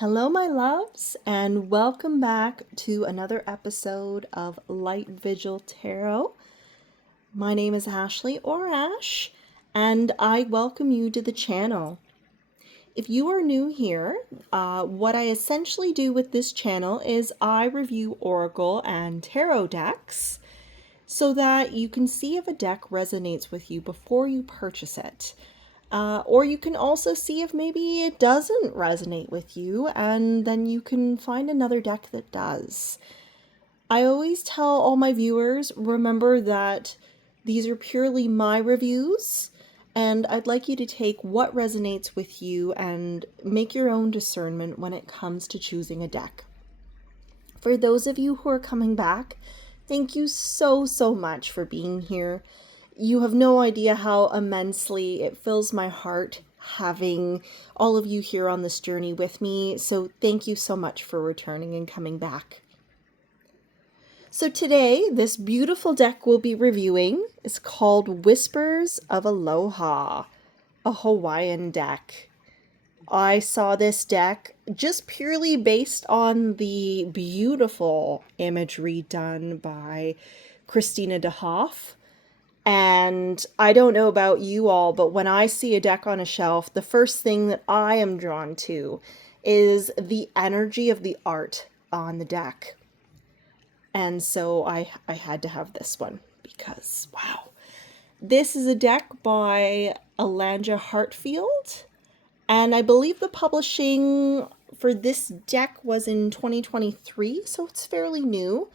Hello, my loves, and welcome back to another episode of Light Vigil Tarot. My name is Ashley, or Ash, and I welcome you to the channel. If you are new here, what I essentially do with this channel is I review Oracle and Tarot decks so that you can see if a deck resonates with you before you purchase it. Or you can also see if maybe it doesn't resonate with you, and then you can find another deck that does. I always tell all my viewers, remember that these are purely my reviews, and I'd like you to take what resonates with you and make your own discernment when it comes to choosing a deck. For those of you who are coming back, thank you so much for being here. You have no idea how immensely it fills my heart having all of you here on this journey with me. So thank you so much for returning and coming back. So today, this beautiful deck we'll be reviewing is called Whispers of Aloha, a Hawaiian deck. I saw this deck just purely based on the beautiful imagery done by Christina DeHoff. And I don't know about you all, but when I see a deck on a shelf, the first thing that I am drawn to is the energy of the art on the deck. And so I had to have this one because, wow. This is a deck by Angela Hartfield. And I believe the publishing for this deck was in 2023, so it's fairly new.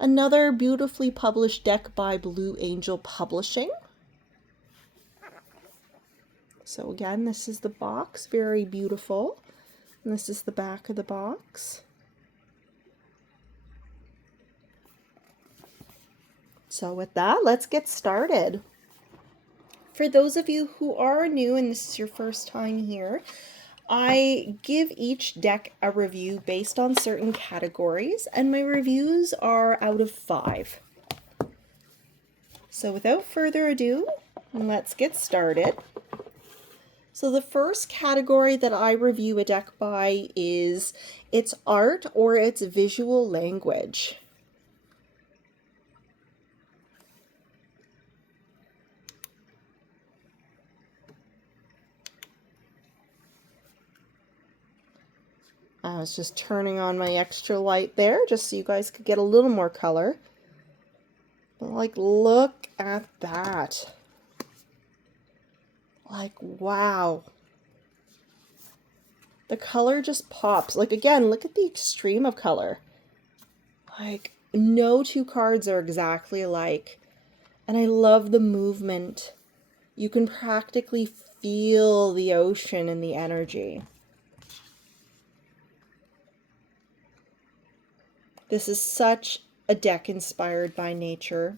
Another beautifully published deck by Blue Angel Publishing. So again, this is the box, very beautiful. And this is the back of the box. So with that, let's get started. For those of you who are new and this is your first time here, I give each deck a review based on certain categories, and my reviews are out of 5. So without further ado, let's get started. So the first category that I review a deck by is its art or its visual language. I was just turning on my extra light there just so you guys could get a little more color. But like, look at that. Like, wow. The color just pops. Like, again, look at the extreme of color. Like, no two cards are exactly alike. And I love the movement. You can practically feel the ocean and the energy. This is such a deck inspired by nature.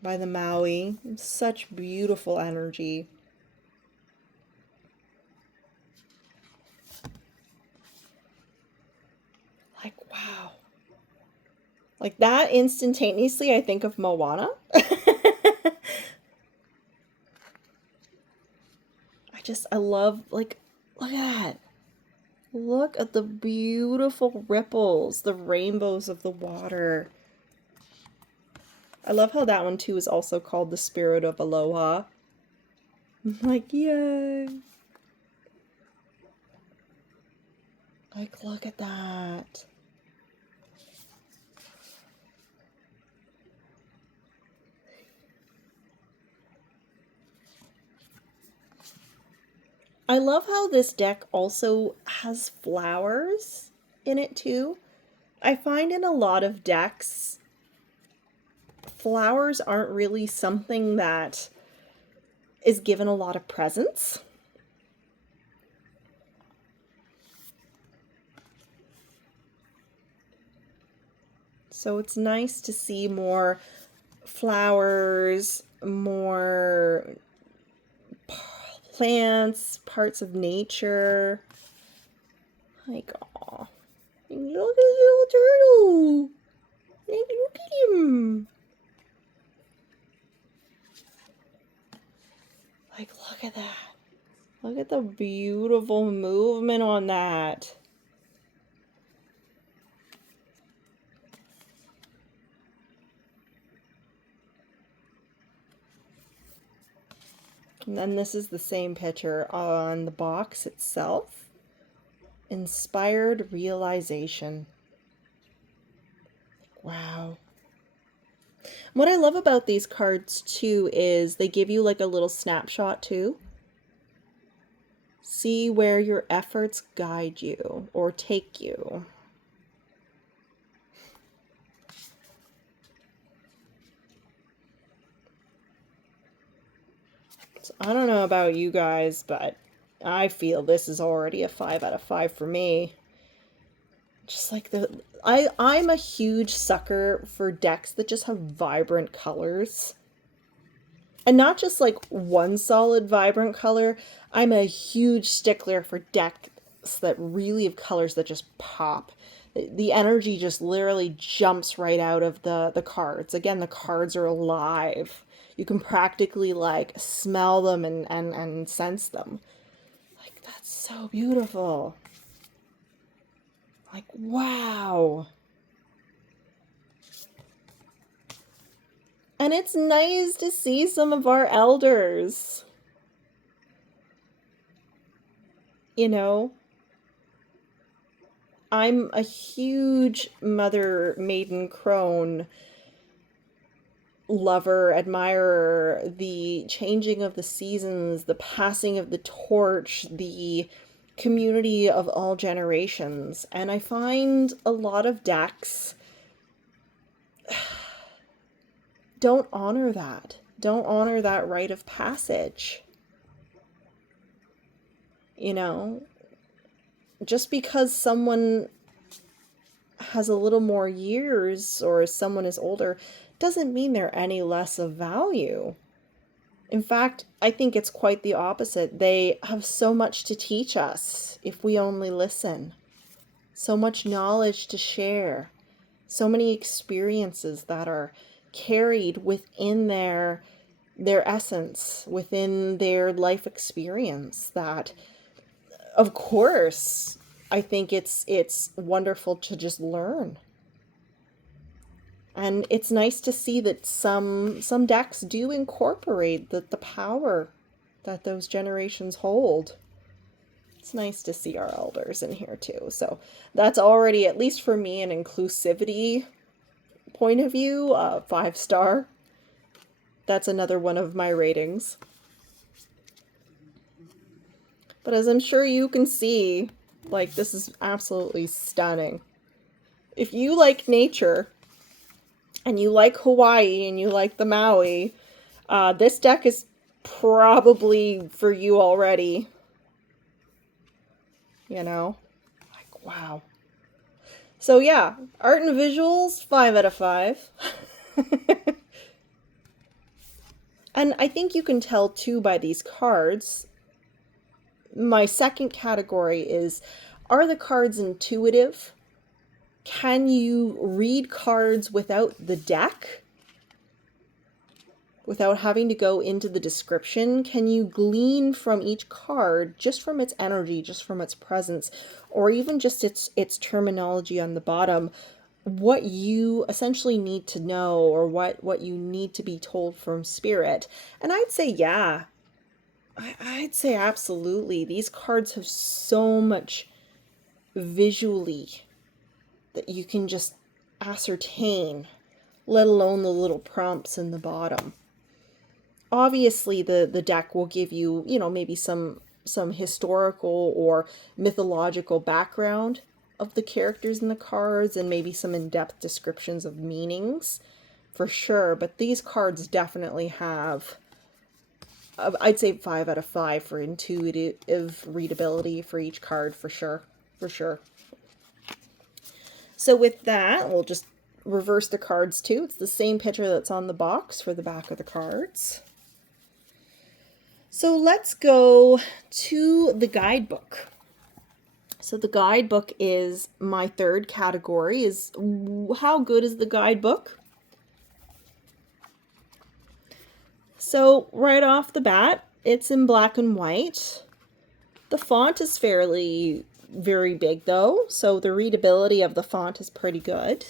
By the Maui. Such beautiful energy. Like, wow. Like that instantaneously, I think of Moana. I love, like, look at that. Look at the beautiful ripples, the rainbows of the water. I love how that one too is also called the Spirit of Aloha. Like, yay. Like, look at that. I love how this deck also has flowers in it too. I find in a lot of decks, flowers aren't really something that is given a lot of presence. So it's nice to see more flowers, more plants, parts of nature. Like, aw. Look at the little turtle. Look at him. Like, look at that. Look at the beautiful movement on that. And then this is the same picture on the box itself. Inspired realization. Wow. What I love about these cards too is they give you like a little snapshot too. See where your efforts guide you or take you. So I don't know about you guys, but I feel this is already a 5 out of 5 for me. Just like I'm a huge sucker for decks that just have vibrant colors. And not just like one solid vibrant color. I'm a huge stickler for decks that really have colors that just pop. The energy just literally jumps right out of the cards. Again, the cards are alive. You can practically like smell them and sense them. Like, that's so beautiful. Like, wow. And it's nice to see some of our elders. You know, I'm a huge Mother Maiden Crone lover, admirer. The changing of the seasons, the passing of the torch, the community of all generations. And I find a lot of decks don't honor that. Don't honor that rite of passage. You know, just because someone has a little more years or someone is older doesn't mean they're any less of value. In fact, I think it's quite the opposite. They have so much to teach us if we only listen. So much knowledge to share. So many experiences that are carried within their essence, within their life experience that, of course, I think it's wonderful to just learn. And it's nice to see that some decks do incorporate the power that those generations hold. It's nice to see our elders in here too. So that's already, at least for me, an inclusivity point of view, 5-star. That's another one of my ratings. But as I'm sure you can see, like, this is absolutely stunning. If you like nature, and you like Hawaii, and you like the Maui, this deck is probably for you already. You know? Like, wow. So yeah, art and visuals, 5 out of 5. And I think you can tell too by these cards. My second category is, are the cards intuitive? Can you read cards without the deck? Without having to go into the description? Can you glean from each card, just from its energy, just from its presence, or even just its terminology on the bottom, what you essentially need to know, or what you need to be told from spirit? And I'd say, yeah. I'd say absolutely. These cards have so much visually that you can just ascertain, let alone the little prompts in the bottom. Obviously, the deck will give you, maybe some historical or mythological background of the characters in the cards, and maybe some in-depth descriptions of meanings, for sure. But these cards definitely have, I'd say, 5 out of 5 for intuitive readability for each card, for sure. For sure. So with that, we'll just reverse the cards too. It's the same picture that's on the box for the back of the cards. So let's go to the guidebook. So the guidebook is my third category. Is how good is the guidebook? So right off the bat, it's in black and white. The font is very big though, so the readability of the font is pretty good.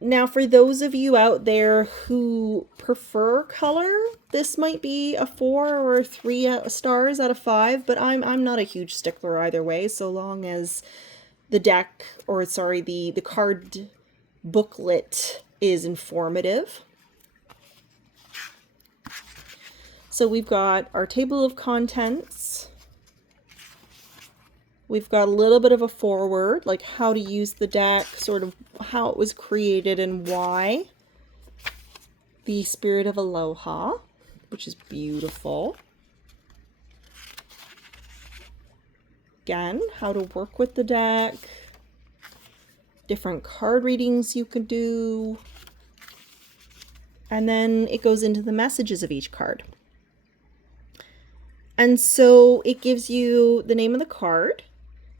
Now, for those of you out there who prefer color, this might be a 4 or 3 stars out of 5, but I'm not a huge stickler either way, so long as the deck, or sorry, the card booklet is informative. So we've got our table of contents. We've got a little bit of a foreword, like how to use the deck, sort of how it was created and why. The Spirit of Aloha, which is beautiful. Again, how to work with the deck. Different card readings you could do. And then it goes into the messages of each card. And so it gives you the name of the card.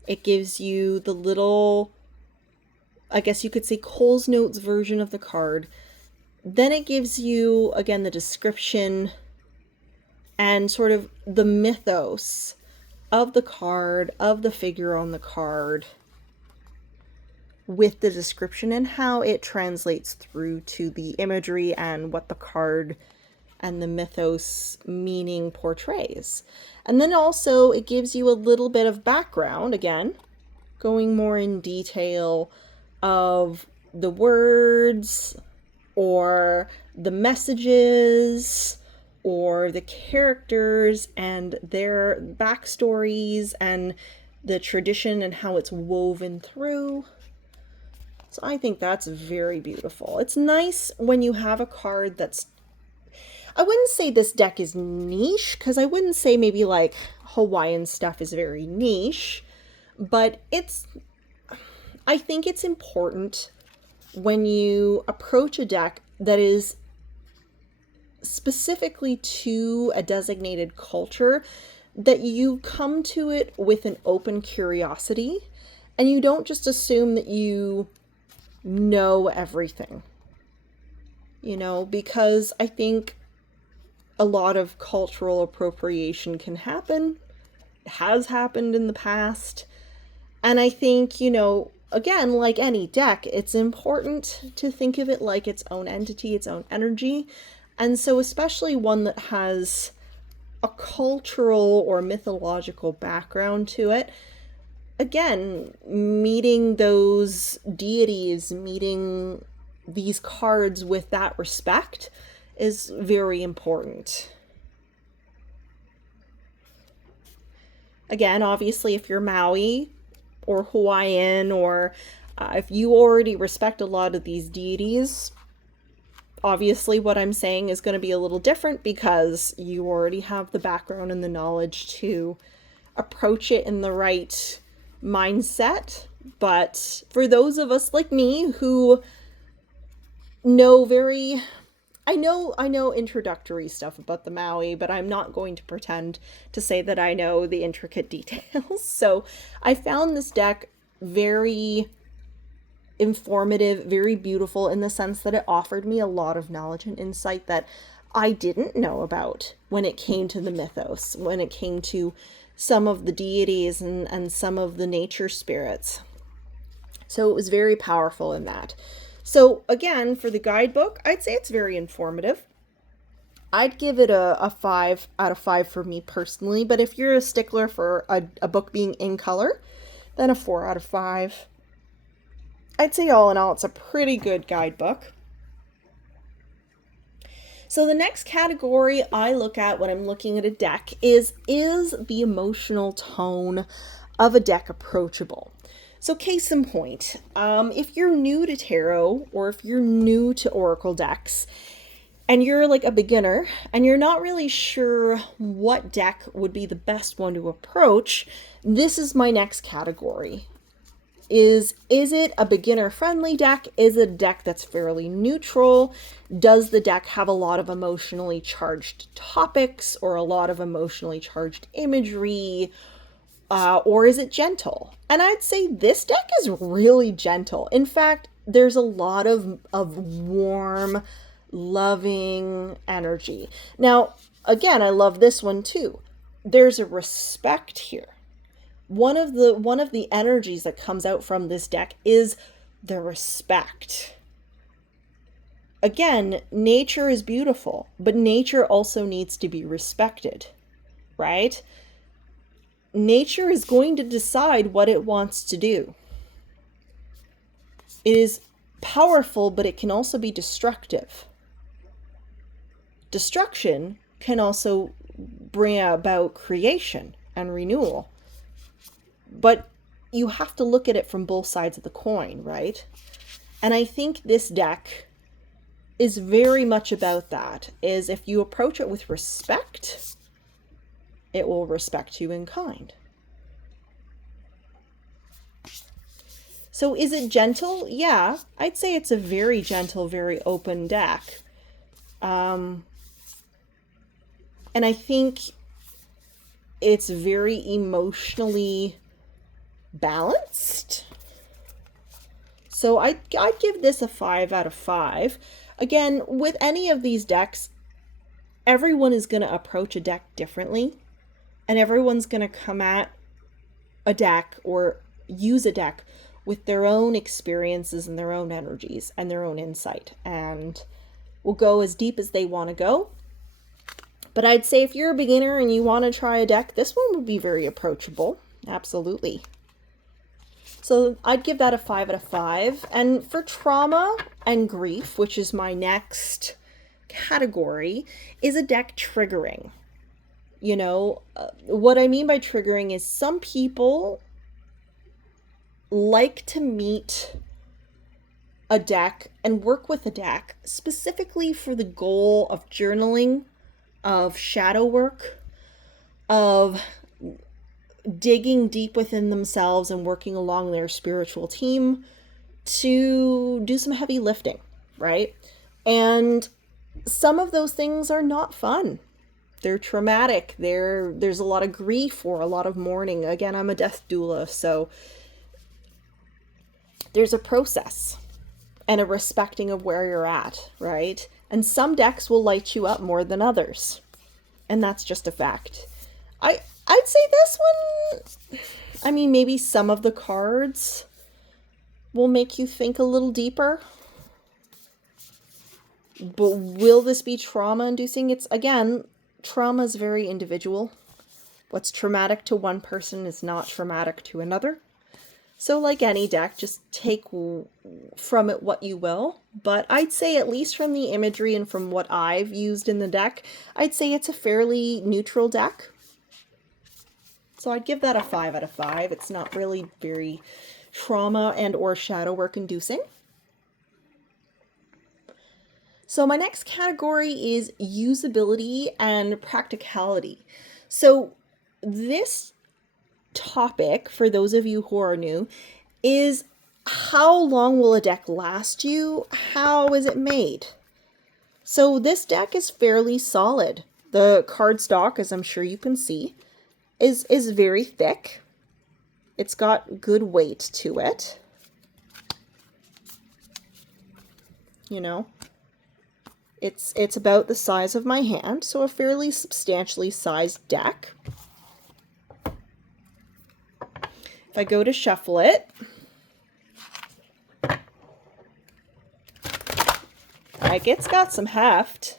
It gives you the little, I guess you could say, Cole's Notes version of the card. Then it gives you, again, the description and sort of the mythos of the card, of the figure on the card, with the description and how it translates through to the imagery and what the card and the mythos meaning portrays. And then also it gives you a little bit of background, again, going more in detail of the words or the messages or the characters and their backstories and the tradition and how it's woven through. So I think that's very beautiful. It's nice when you have a card that's, I wouldn't say this deck is niche, because I wouldn't say maybe like Hawaiian stuff is very niche, but I think it's important when you approach a deck that is specifically to a designated culture, that you come to it with an open curiosity and you don't just assume that you know everything, because I think a lot of cultural appropriation can happen, has happened in the past. And I think, again, like any deck, it's important to think of it like its own entity, its own energy. And so especially one that has a cultural or mythological background to it, again, meeting those deities, meeting these cards with that respect is very important. Again, obviously, if you're Maui or Hawaiian, or if you already respect a lot of these deities, obviously what I'm saying is going to be a little different because you already have the background and the knowledge to approach it in the right mindset. But for those of us like me who know I know introductory stuff about the Maui, but I'm not going to pretend to say that I know the intricate details. So I found this deck very informative, very beautiful, in the sense that it offered me a lot of knowledge and insight that I didn't know about when it came to the mythos, when it came to some of the deities and some of the nature spirits. So it was very powerful in that. So again, for the guidebook, I'd say it's very informative. I'd give it a 5 out of 5 for me personally, but if you're a stickler for a book being in color, then a 4 out of 5. I'd say all in all, it's a pretty good guidebook. So the next category I look at when I'm looking at a deck is the emotional tone of a deck approachable? So case in point, if you're new to tarot or if you're new to oracle decks and you're like a beginner and you're not really sure what deck would be the best one to approach, this is my next category. Is it a beginner-friendly deck? Is it a deck that's fairly neutral? Does the deck have a lot of emotionally charged topics or a lot of emotionally charged imagery? Or is it gentle? And I'd say this deck is really gentle. In fact, there's a lot of warm, loving energy. Now, again, I love this one too. there's a respect here. One of the energies that comes out from this deck is the respect. Again, nature is beautiful, but nature also needs to be respected, right? Nature is going to decide what it wants to do. It is powerful, but it can also be destructive. Destruction can also bring about creation and renewal. But you have to look at it from both sides of the coin, right? And I think this deck is very much about that, is if you approach it with respect, it will respect you in kind. So is it gentle? Yeah, I'd say it's a very gentle, very open deck. And I think it's very emotionally balanced. So I'd give this a 5 out of 5. Again, with any of these decks, everyone is going to approach a deck differently, and everyone's going to come at a deck or use a deck with their own experiences and their own energies and their own insight, and will go as deep as they want to go. But I'd say if you're a beginner and you want to try a deck, this one would be very approachable. Absolutely. So I'd give that a 5 out of 5. And for trauma and grief, which is my next category, is a deck triggering. You know, what I mean by triggering is some people like to meet a deck and work with a deck specifically for the goal of journaling, of shadow work, of digging deep within themselves and working along their spiritual team to do some heavy lifting, right? And some of those things are not fun. They're traumatic. There's a lot of grief or a lot of mourning. Again, I'm a death doula, so there's a process and a respecting of where you're at, right? And some decks will light you up more than others. And that's just a fact. I'd say this one, I mean, maybe some of the cards will make you think a little deeper. But will this be trauma-inducing? It's, again, trauma is very individual. What's traumatic to one person is not traumatic to another. So like any deck, just take from it what you will. But I'd say, at least from the imagery and from what I've used in the deck, I'd say it's a fairly neutral deck. So I'd give that a 5 out of 5. It's not really very trauma and or shadow work inducing. So my next category is usability and practicality. So this topic, for those of you who are new, is how long will a deck last you? How is it made? So this deck is fairly solid. The cardstock, as I'm sure you can see, is very thick. It's got good weight to it. You know, it's about the size of my hand, so a fairly substantially sized deck. If I go to shuffle it, like, it's got some heft.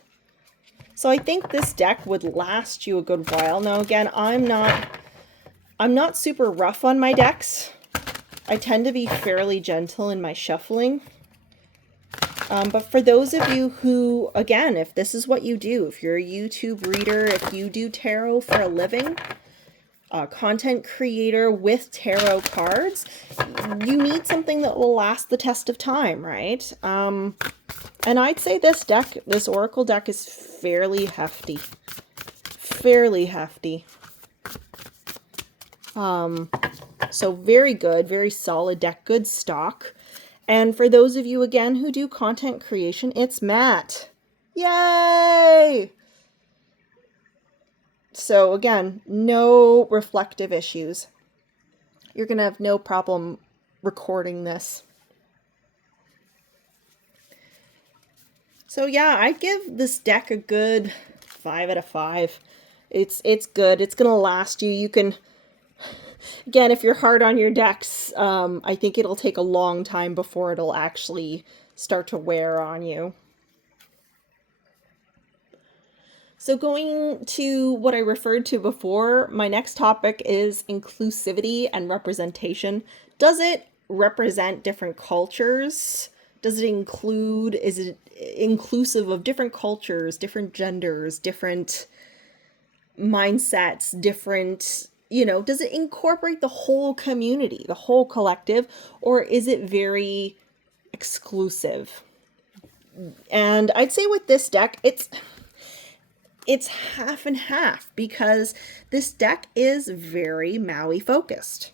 So I think this deck would last you a good while. Now again, I'm not super rough on my decks. I tend to be fairly gentle in my shuffling. But for those of you who, again, if this is what you do, if you're a YouTube reader, if you do tarot for a living, content creator with tarot cards, you need something that will last the test of time, right? And I'd say this deck, this Oracle deck, is fairly hefty. Fairly hefty. So very good, very solid deck, good stock. And for those of you, again, who do content creation, it's matte. Yay! So again, no reflective issues. You're going to have no problem recording this. So yeah, I'd give this deck a good 5 out of 5. It's good. It's going to last you. You can, again, if you're hard on your decks, I think it'll take a long time before it'll actually start to wear on you. So going to what I referred to before, my next topic is inclusivity and representation. Does it represent different cultures? Does it include, is it inclusive of different cultures, different genders, different mindsets, different, does it incorporate the whole community, the whole collective, or is it very exclusive? And I'd say with this deck, it's half and half, because this deck is very Maui focused.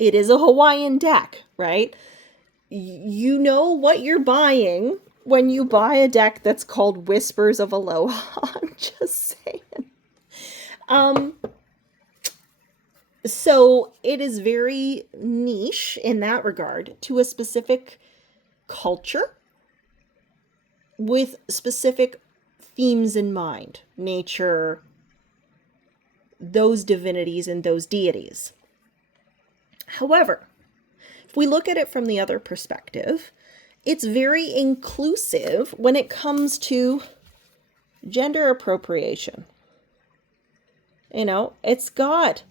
It is a Hawaiian deck, right? You know what you're buying when you buy a deck that's called Whispers of Aloha. I'm just saying. So it is very niche in that regard to a specific culture with specific themes in mind, nature, those divinities and those deities. However, if we look at it from the other perspective, it's very inclusive when it comes to gender appropriation. It's got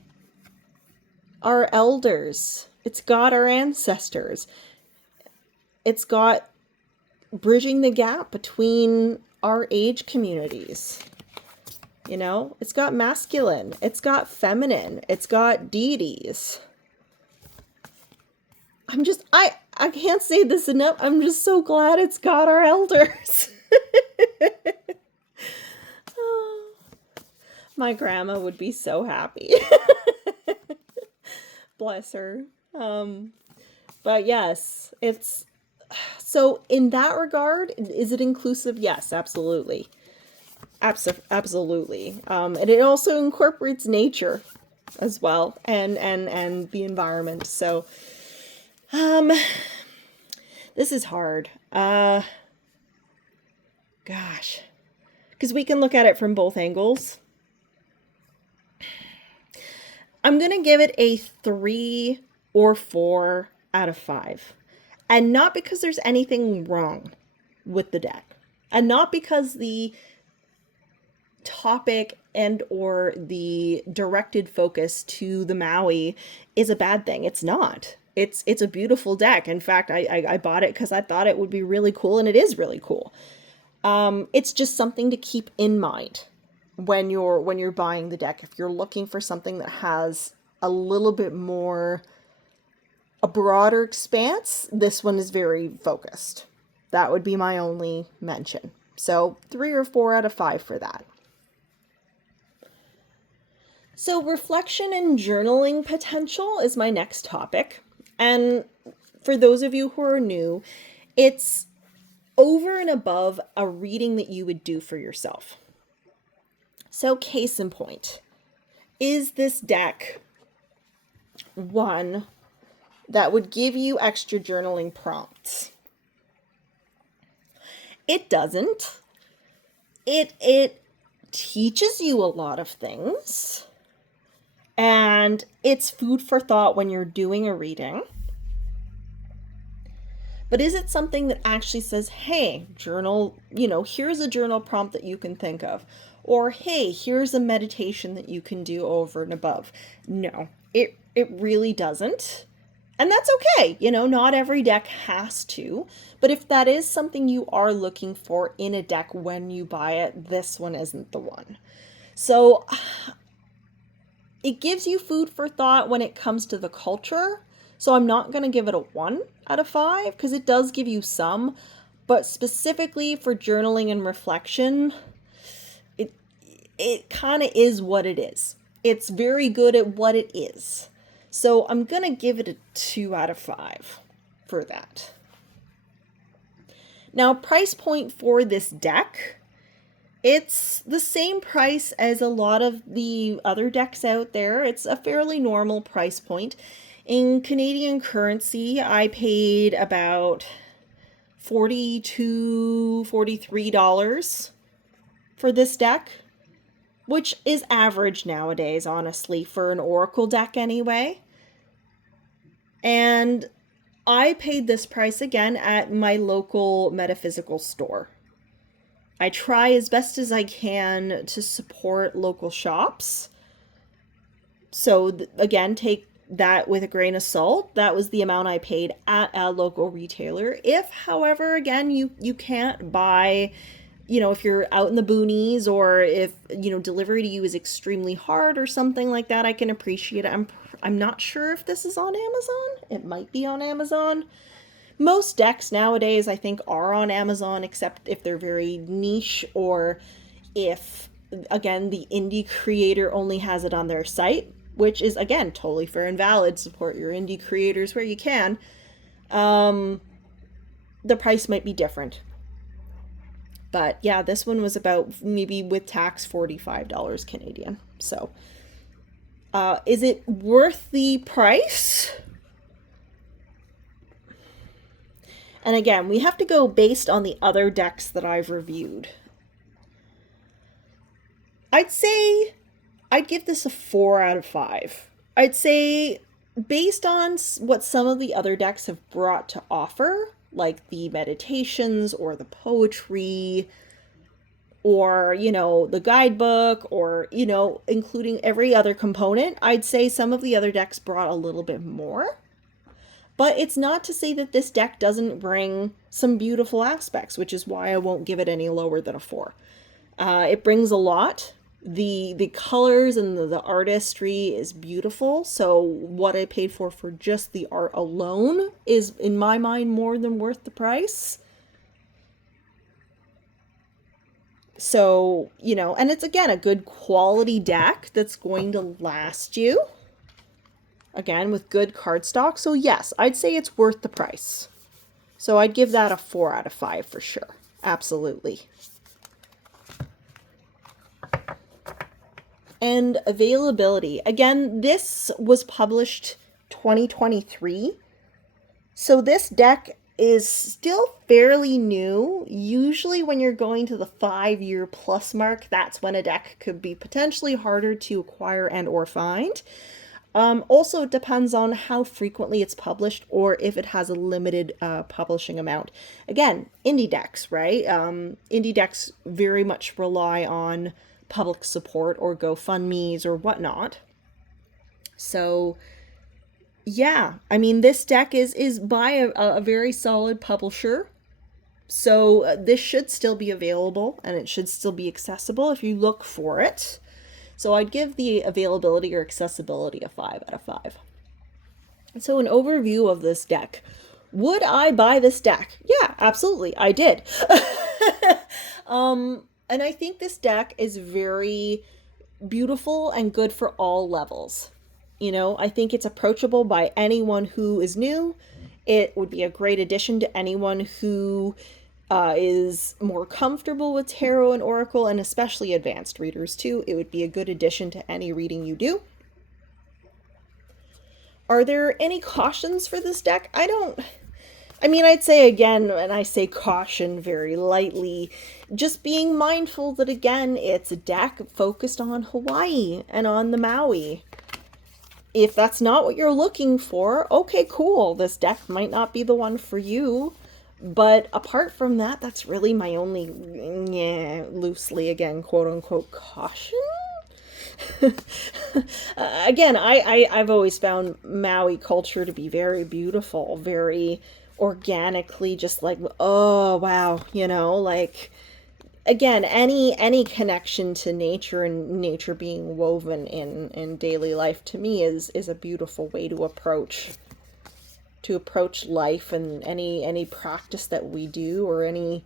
our elders, it's got our ancestors, it's got bridging the gap between our age communities. It's got masculine, it's got feminine, it's got deities. I can't say this enough. I'm just so glad it's got our elders. Oh, my grandma would be so happy. Bless her. But yes, it's so in that regard, is it inclusive? Yes, absolutely. Absolutely. And it also incorporates nature as well, and the environment. So this is hard. Gosh. Because we can look at it from both angles. I'm going to give it a 3 or 4 out of 5. And not because there's anything wrong with the deck. And not because the topic and or the directed focus to the Maui is a bad thing. It's not. It's a beautiful deck. In fact, I bought it because I thought it would be really cool, and it is really cool. It's just something to keep in mind when you're buying the deck. If you're looking for something that has a little bit more, a broader expanse, this one is very focused. That would be my only mention. So 3 or 4 out of 5 for that. So reflection and journaling potential is my next topic. And for those of you who are new, it's over and above a reading that you would do for yourself. So case in point, is this deck one that would give you extra journaling prompts? It doesn't. It teaches you a lot of things. And it's food for thought when you're doing a reading. But is it something that actually says, hey, journal, here's a journal prompt that you can think of. Or, hey, here's a meditation that you can do over and above. No, it really doesn't. And that's okay. Not every deck has to. But if that is something you are looking for in a deck when you buy it, this one isn't the one. So it gives you food for thought when it comes to the culture. So I'm not going to give it a 1 out of 5 because it does give you some. But specifically for journaling and reflection, it kind of is what it is. It's very good at what it is. So I'm going to give it a 2 out of 5 for that. Now, price point for this deck, it's the same price as a lot of the other decks out there. It's a fairly normal price point. In Canadian currency, I paid about $42, $43 for this deck. which is average nowadays, honestly, for an Oracle deck anyway. And I paid this price again at my local metaphysical store. I try as best as I can to support local shops. So again, take that with a grain of salt. That was the amount I paid at a local retailer. If, however, again, you can't buy, if you're out in the boonies, or if, delivery to you is extremely hard or something like that, I can appreciate it. I'm not sure if this is on Amazon. It might be on Amazon. Most decks nowadays, I think, are on Amazon, except if they're very niche, or if, again, the indie creator only has it on their site, which is, again, totally fair and valid. Support your indie creators where you can. The price might be different. But yeah, this one was about, maybe with tax, $45 Canadian. So, is it worth the price? And again, we have to go based on the other decks that I've reviewed. I'd say I'd give this a 4 out of 5. I'd say based on what some of the other decks have brought to offer, like the meditations or the poetry, or, the guidebook, or, including every other component, I'd say some of the other decks brought a little bit more. But it's not to say that this deck doesn't bring some beautiful aspects, which is why I won't give it any lower than a 4. It brings a lot. The colors and the artistry is beautiful. So what I paid for just the art alone is, in my mind, more than worth the price. So, and it's, again, a good quality deck that's going to last you. Again, with good cardstock. So yes, I'd say it's worth the price. So I'd give that a 4 out of 5 for sure. Absolutely. And availability. Again, this was published 2023. So this deck is still fairly new. Usually when you're going to the 5-year plus mark, that's when a deck could be potentially harder to acquire and or find. Also, it depends on how frequently it's published, or if it has a limited publishing amount. Again, indie decks, right? Indie decks very much rely on public support or GoFundMes or whatnot. So, yeah, I mean, this deck is by a very solid publisher. So this should still be available, and it should still be accessible if you look for it. So I'd give the availability or accessibility a 5 out of 5. So an overview of this deck. Would I buy this deck? Yeah, absolutely. I did. And I think this deck is very beautiful and good for all levels. I think it's approachable by anyone who is new. It would be a great addition to anyone who is more comfortable with tarot and oracle, and especially advanced readers too. It would be a good addition to any reading you do. Are there any cautions for this deck? I'd say again, and I say caution very lightly, just being mindful that, again, it's a deck focused on Hawaii and on the Maui. If that's not what you're looking for, okay, cool. This deck might not be the one for you. But apart from that, that's really my only, loosely, again, quote-unquote, caution? Again, I've always found Maui culture to be very beautiful, very organically, just like, oh, wow, again, any connection to nature and nature being woven in daily life, to me, is a beautiful way to approach life, and any practice that we do, or any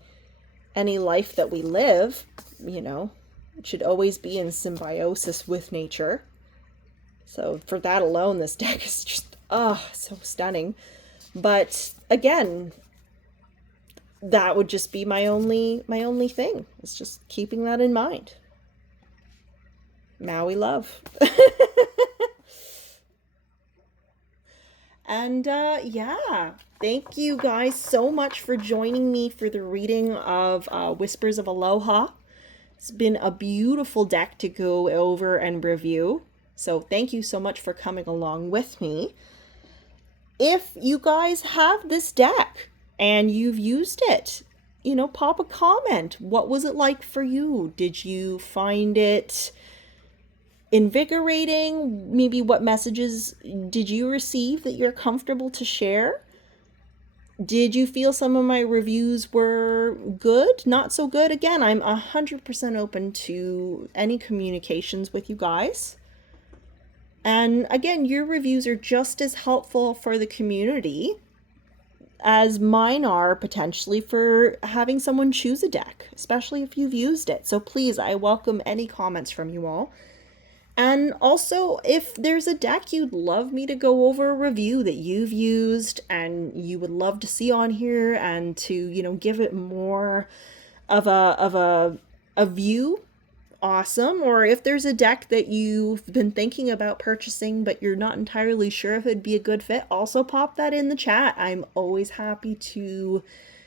life that we live, it should always be in symbiosis with nature. So for that alone, this deck is just, so stunning. But again, that would just be my only thing. It's just keeping that in mind. Maui love. And yeah, thank you guys so much for joining me for the reading of Whispers of Aloha. It's been a beautiful deck to go over and review. So thank you so much for coming along with me. If you guys have this deck and you've used it, pop a comment. What was it like for you? Did you find it invigorating? Maybe what messages did you receive that you're comfortable to share? Did you feel some of my reviews were good, not so good? Again, I'm 100% open to any communications with you guys. And again, your reviews are just as helpful for the community as mine are potentially for having someone choose a deck, especially if you've used it. So please, I welcome any comments from you all. And also, if there's a deck you'd love me to go over a review that you've used and you would love to see on here and to, give it more of a view, awesome. Or if there's a deck that you've been thinking about purchasing but you're not entirely sure if it'd be a good fit, also pop that in the chat. I'm always happy to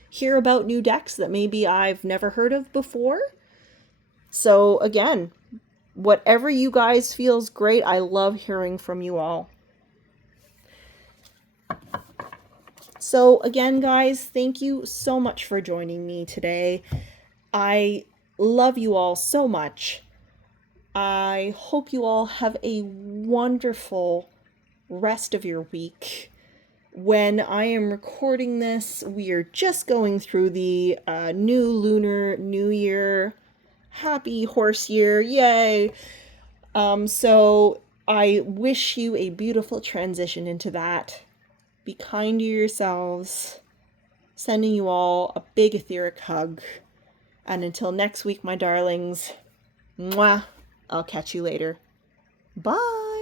hear about new decks that maybe I've never heard of before. So again, whatever you guys feels great. I love hearing from you all. So again, guys, thank you so much for joining me today. I love you all so much. I hope you all have a wonderful rest of your week. When I am recording this, we are just going through the new Lunar New Year. Happy horse year, yay! So I wish you a beautiful transition into that. Be kind to yourselves. Sending you all a big etheric hug. And until next week, my darlings, mwah, I'll catch you later. Bye!